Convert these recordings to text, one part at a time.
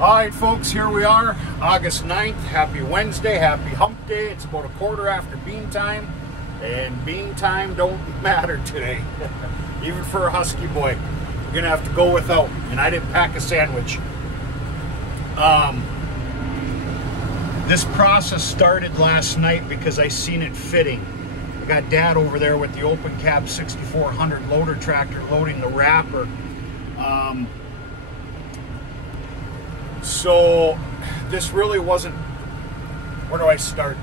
Alright folks, here we are, August 9th. Happy Wednesday, happy hump day. It's about a quarter after bean time, and bean time don't matter today. Even for a husky boy. You're gonna have to go without, and I didn't pack a sandwich. This process started last night because I seen it fitting. I got Dad over there with the open cab 6400 loader tractor loading the wrapper. So this really wasn't, where do I start?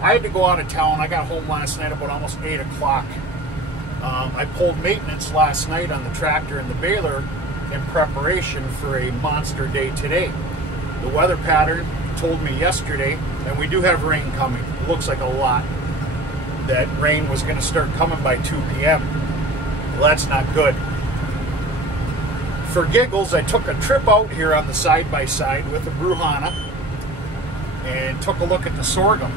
I had to go out of town. I got home last night about almost 8 o'clock. I pulled maintenance last night on the tractor and the baler in preparation for a monster day today. The weather pattern told me yesterday, and we do have rain coming. It looks like a lot. That rain was going to start coming by 2 p.m. Well, that's not good. For giggles, I took a trip out here on the side-by-side with the Bruhana and took a look at the sorghum.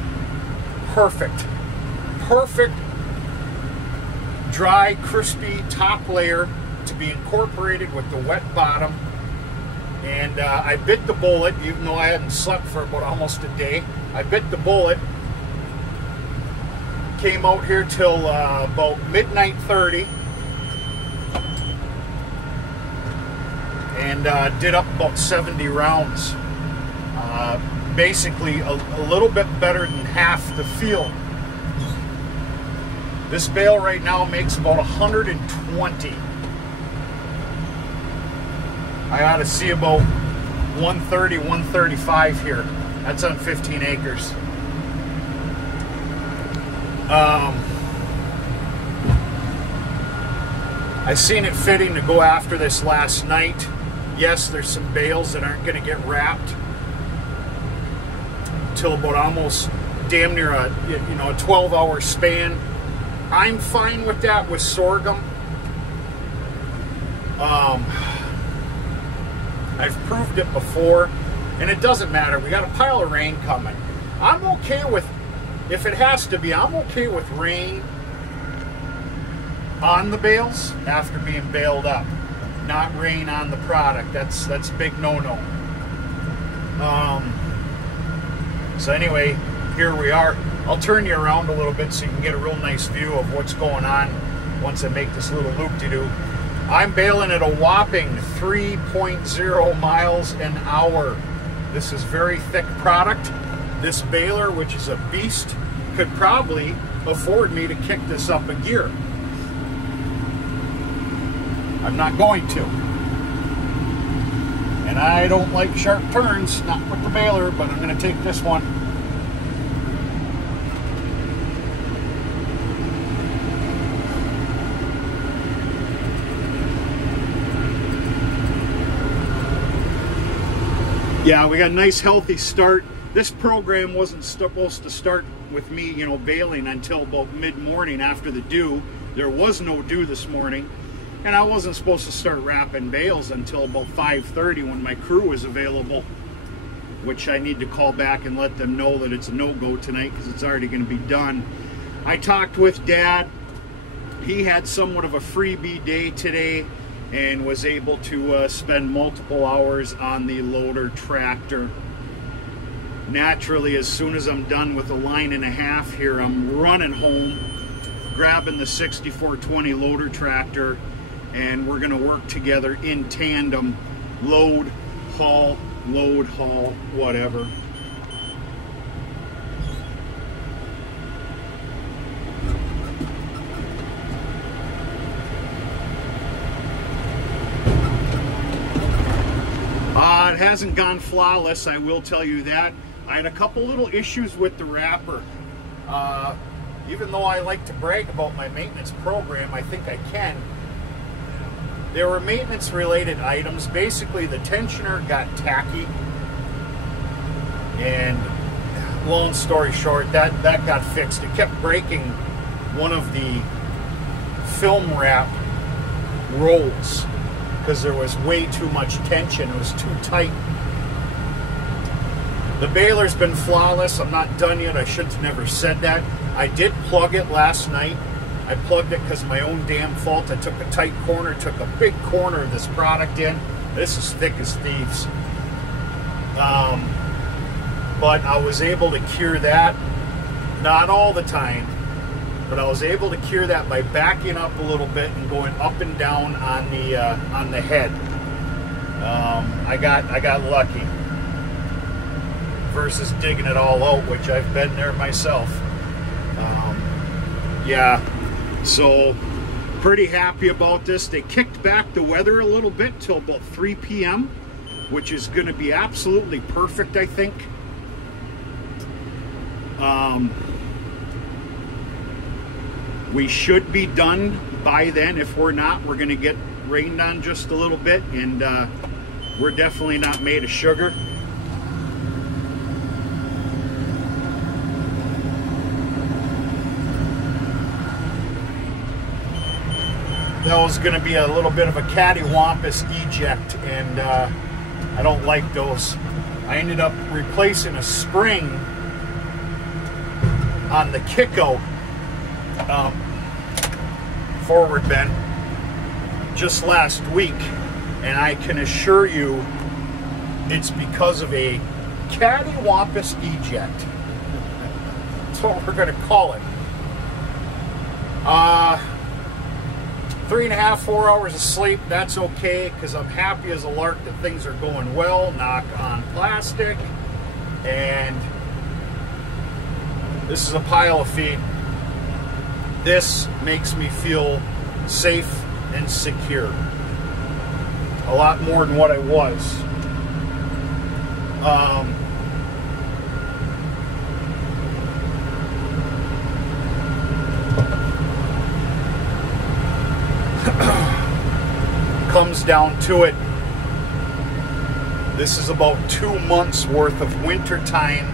Perfect. Perfect dry, crispy top layer to be incorporated with the wet bottom. And I bit the bullet, even though I hadn't slept for about almost a day. I bit the bullet. Came out here till about midnight 30. And did up about 70 rounds. Basically a little bit better than half the field. This bale right now makes about 120. I ought to see about 130, 135 here. That's on 15 acres. I seen it fitting to go after this last night. Yes, there's some bales that aren't going to get wrapped till about almost damn near a 12-hour span. I'm fine with that with sorghum. I've proved it before, and it doesn't matter. We got a pile of rain coming. I'm okay with, if it has to be, I'm okay with rain on the bales after being baled up. Not rain on the product. That's a big no-no. So anyway, here we are. I'll turn you around a little bit so you can get a real nice view of what's going on once I make this little loop-de-doo. I'm baling at a whopping 3.0 miles an hour. This is very thick product. This baler, which is a beast, could probably afford me to kick this up a gear. I'm not going to. And I don't like sharp turns, not with the baler, but I'm going to take this one. Yeah, we got a nice healthy start. This program wasn't supposed to start with me, baling until about mid-morning after the dew. There was no dew this morning. And I wasn't supposed to start wrapping bales until about 5:30 when my crew was available, which I need to call back and let them know that it's a no-go tonight because it's already going to be done. I talked with Dad. He had somewhat of a freebie day today and was able to spend multiple hours on the loader tractor. Naturally, as soon as I'm done with a line and a half here, I'm running home, grabbing the 6420 loader tractor, and we're going to work together in tandem. Load, haul, whatever. It hasn't gone flawless, I will tell you that. I had a couple little issues with the wrapper. Even though I like to brag about my maintenance program, I think I can. There were maintenance related items. Basically the tensioner got tacky, and long story short, that got fixed. It kept breaking one of the film wrap rolls because there was way too much tension. It was too tight. The baler's been flawless. I'm not done yet. I should have never said that. I did plug it last night. I plugged it because of my own damn fault. I took a tight corner, took a big corner of this product in. This is thick as thieves. but I was able to cure that, not all the time, but I was able to cure that by backing up a little bit and going up and down on the head. I got lucky versus digging it all out, which I've been there myself. Yeah, so pretty happy about this. They kicked back the weather a little bit till about 3 p.m., which is going to be absolutely perfect, I think. We should be done by then. If we're not, we're going to get rained on just a little bit, and we're definitely not made of sugar. That was going to be a little bit of a cattywampus eject, and I don't like those. I ended up replacing a spring on the kickout forward bend just last week, and I can assure you it's because of a cattywampus eject. That's what we're going to call it. 3.5, 4 hours of sleep, that's okay, because I'm happy as a lark that things are going well, knock on plastic, and this is a pile of feed. This makes me feel safe and secure. A lot more than what I was. Comes down to it, this is about 2 months worth of wintertime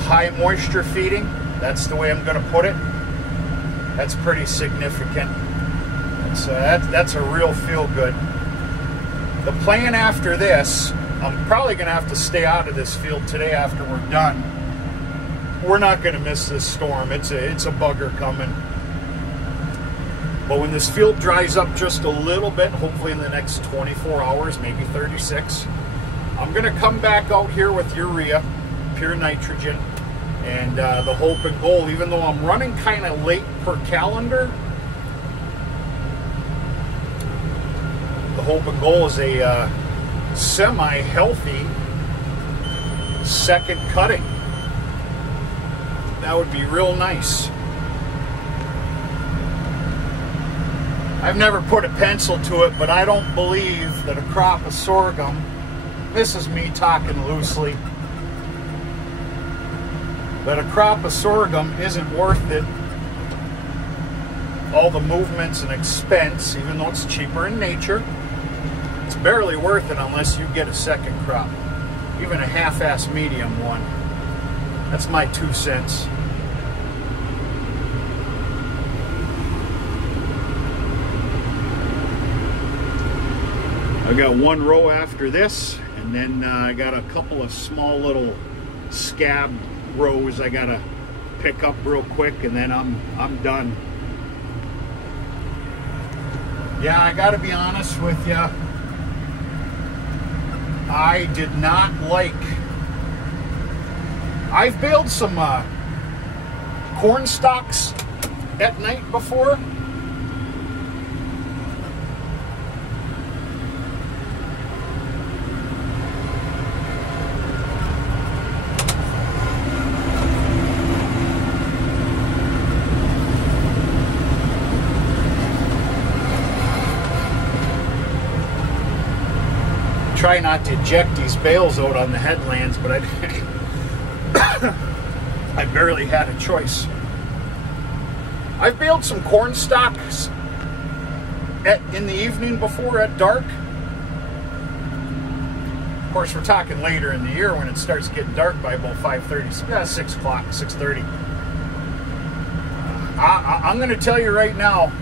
high moisture feeding. That's the way I'm going to put it. That's pretty significant. That's a real feel good. The plan after this, I'm probably going to have to stay out of this field today after we're done. We're not going to miss this storm. It's a bugger coming. But when this field dries up just a little bit, hopefully in the next 24 hours, maybe 36, I'm going to come back out here with urea, pure nitrogen, and the hope and goal, even though I'm running kind of late per calendar, the hope and goal is a semi-healthy second cutting. That would be real nice. I've never put a pencil to it, but I don't believe that a crop of sorghum, this is me talking loosely, that a crop of sorghum isn't worth it, all the movements and expense, even though it's cheaper in nature. It's barely worth it unless you get a second crop, even a half-ass medium one. That's my 2 cents. I got one row after this, and then I got a couple of small little scab rows I gotta pick up real quick, and then I'm done. Yeah, I gotta be honest with you. I did not like. I've baled some corn stalks at night before. Try not to eject these bales out on the headlands, but I barely had a choice. I've baled some corn stalks in the evening before at dark. Of course, we're talking later in the year when it starts getting dark by about 5:30, 6 o'clock, 6:30. I'm going to tell you right now,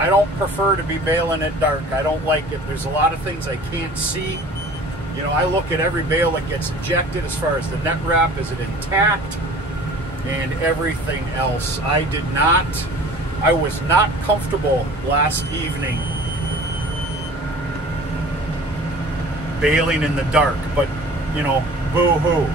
I don't prefer to be baling at dark. I don't like it. There's a lot of things I can't see. You know, I look at every bale that gets ejected as far as the net wrap, is it intact, and everything else. I was not comfortable last evening baling in the dark, but you know, boo-hoo.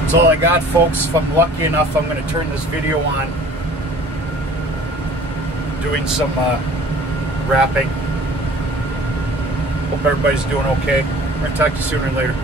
That's all I got, folks. If I'm lucky enough, I'm going to turn this video on doing some wrapping. Hope everybody's doing okay. I'm going to talk to you sooner or later.